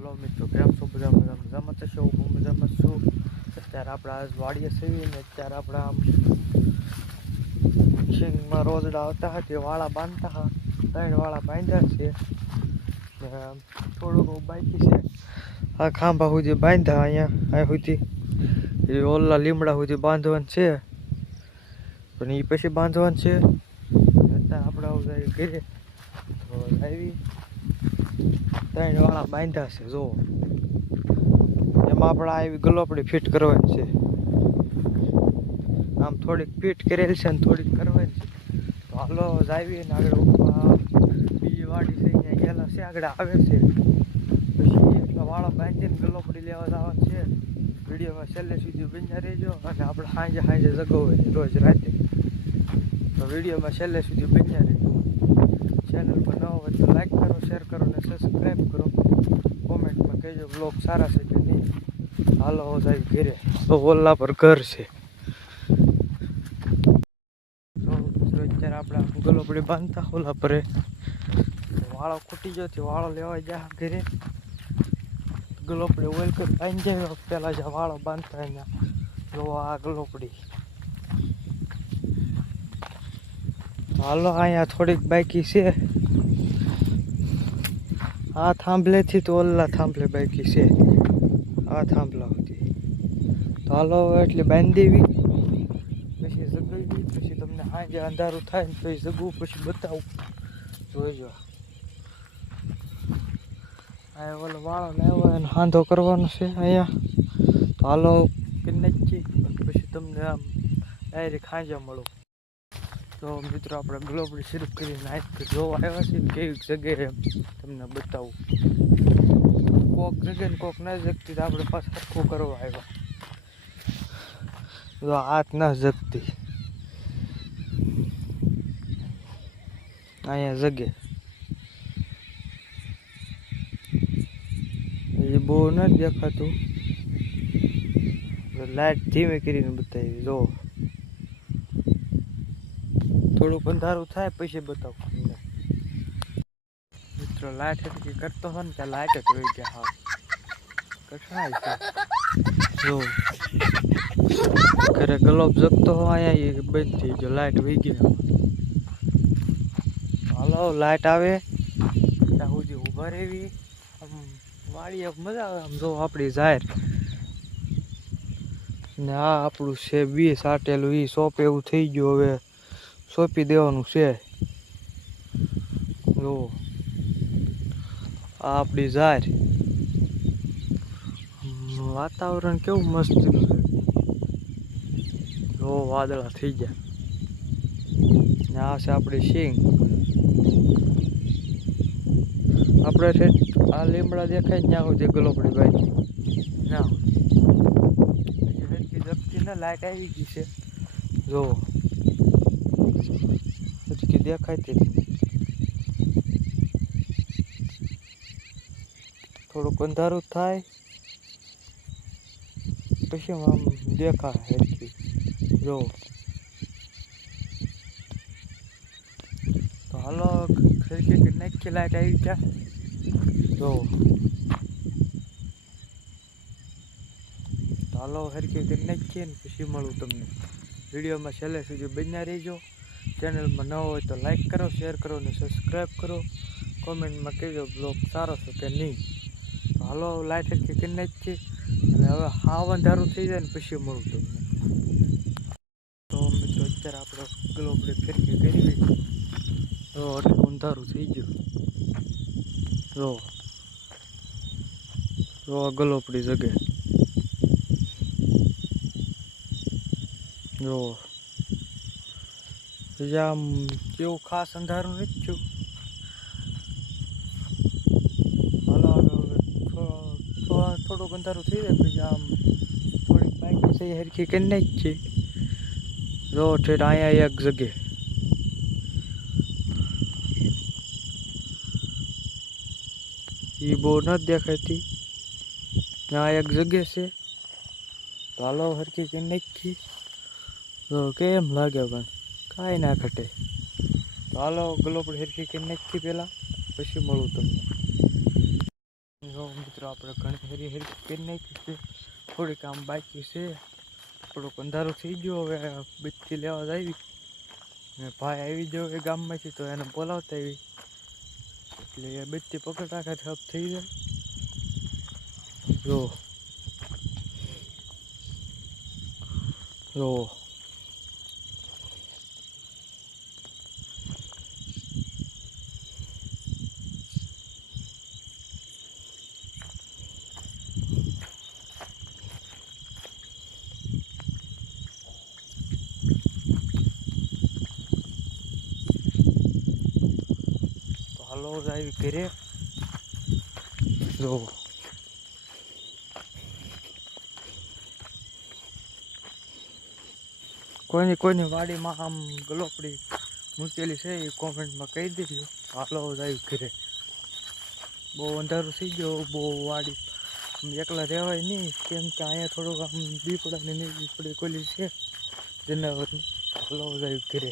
Hello મિત્રો, કેમ છો? બધા મજામાં થશો? હું મજામાં છું. અત્યારે આપણે આજ વાડીએ છીએ ને અત્યારે આપણે આમ સિંગમાં રોજડા આવતા હતા તે વાળા બાંધતા હતા. 3 વાળા બાંધ્યા છે ને થોડુંક બાકી છે. આ ખાંભા સુધી બાંધ્યા અહીંયા સુધી એ ઓલા લીમડા સુધી બાંધવાનું છે, પણ એ પછી બાંધવાનું છે. અત્યારે આપણે ઘરે તો આવી 3 વાળા બાંધ્યા છે. જો એમાં આપણે આવી ગલોપડી ફિટ કરવાની છે. આમ થોડીક ફિટ કરેલ છે ને થોડીક કરવાની છે. તો હાલો આવીને આગળ બીજી વાડી છે અહીંયા ગયેલા છે, આગળ આવે છે. પછી એટલા વાળા બાંધીને ગલોપડી લેવા જવાનું છે. વિડીયોમાં છેલ્લે સુધી બન્યા રહેજો અને આપણે સાંજે જગો રોજ રાતે. તો વિડીયોમાં છેલ્લે સુધી બન્યા રહેજો. ચેનલ પર નવો હોય તો લાઈક કરો, શેર કરો અને સબસ્ક્રાઈબ કરો. કોમેન્ટમાં કહેજો બ્લોગ સારા છે કે નહીં. હાલો જાય ઘરે. તો ઓલા પર ઘર છે. તો અત્યારે આપણે ગલોપડી બાંધતા ઓલા પર વાળો ખૂટી ગયો, વાળો લેવા જાય ઘરે. ગલોપડી ઓઇલ કરી બાંધી જાય પેલા જે વાળો બાંધતા અહીંયા. જો આ ગલોપડી હાલો અહીંયા થોડીક બાકી છે. આ થાંભલેથી તો ઓલા થાંભલે બાકી છે. આ થાંભલા સુધી તો હાલો એટલે બાંધી દેવી, પછી જગાવી, પછી તમને સાંજે અંધારું થાય ને તો એ જગવું, પછી બતાવું. જોઈજો આ ઓલો વાળો લાવ્યો અને હાંધો કરવાનો છે અહીંયા. તો હાલો કરી નાખીએ, પછી તમને આમ ડાયરેક્ટ સાંજે મળું. તો મિત્રો આપણે ગલોપડી શરૂ કરીને નાખી જોવા આવ્યા છીએ કેવી જગ્યાએ તમને બતાવું. કોક જગ્યાએ કોક ના જગતી તો આપણે પાછું સરખું કરવા આવ્યા. જો હાથ ના જગતી અહીંયા જગે એ બહુ નથી દેખાતું. લાઈટ ધીમે કરીને બતાવી. જો થોડુંક અંધારું થાય પછી બતાવું તમને. મિત્રો લાઈટ હતી કરતો હોય ને ત્યાં લાઈટ જ રહી ગયા. હા કઠણાઈ છે. જો ઘરે ગલોપ જગતો હોય અહીંયા એ બંધ થઈ ગયો, લાઈટ વહી ગઈ. હાલો લાઈટ આવે ત્યાં સુધી ઊભા રહેવી. આમ વાડીએ મજા આવે. આમ જો આપણી જાહેર ને આ આપણું છે બી સાટેલું એ સોપ એવું થઈ ગયું. હવે સોંપી દેવાનું છે. જો આ આપણી જાહેર. વાતાવરણ કેવું મસ્ત છે. જો વાદળા થઈ ગયા ને આ છે આપણી સિંગ. આપણે આ લીમડા દેખાય ત્યાં સુધી ગલોપડી બાંધી ના હરકી જગતી ને લાઈટ આવી ગઈ છે. જો હરકી દેખાય થોડુંક અંધારું થાય પછી આમ દેખાય હરકી. જો તો હાલો હરકી નાખી લાઈટ આવી ગયા. જો હાલો હરકી કરી નાખીએ ને પછી મળું તમને. વિડીયોમાં છેલ્લે સુધી બન્યા રહેજો. ચેનલમાં ન હોય તો લાઈક કરો, શેર કરો અને સબસ્ક્રાઈબ કરો. કોમેન્ટમાં કહેજો બ્લોગ સારો છે કે નહીં. તો હાલો લાઈટ હરકી કરી નાખીએ અને હવે હાવ અંધારું થઈ જાય ને પછી મળું તમને. તો મિત્રો અત્યારે આપણે ગલોપડી ફેરકી કરી. તો આટલું અંધારું થઈ ગયું. જો ગલોપડી જગે. જો આમ કેવું ખાસ અંધારું નથી થયું. હાલો થોડુંક અંધારું થઈ જાય પછી આમ થોડીક બાકી છે હરખી કરી નાખીએ. જો ઠેઠ અહીંયા એક જગે એ બહુ નથી દેખાતી. આ એક જગ્યા છે. તો હાલો હરખી કરી નાખી. તો કેમ લાગે પણ કાંઈ ના ઘટે. તો હાલો ગલોપડી હરખી કરી નાખી પહેલાં, પછી મળું તમને. મિત્રો આપણે ઘણી હરી હરી કરી નાખી છે, થોડીક આમ બાકી છે, થોડુંક અંધારું થઈ ગયું. હવે બીજથી લેવા આવી ને ભાઈ આવી ગયો એ ગામમાંથી, તો એને બોલાવતા આવી એટલે એ બીજથી પકડ રાખે હપ થઈ જાય. જો જો હાલો આવી ઘરે. જો કોઈની વાડીમાં આમ ગલોપડી મૂકેલી છે એ કોમેન્ટમાં કહી દેજો. હાલો આવી ઘરે. બહુ અંધારું થઈ ગયો, બહુ વાડી એકલા રહેવાય નહીં, કેમ કે અહીંયા થોડુંક આમ દીપડાની નીપડી કોલી છે જનાવરની. હાલો આવી ઘરે.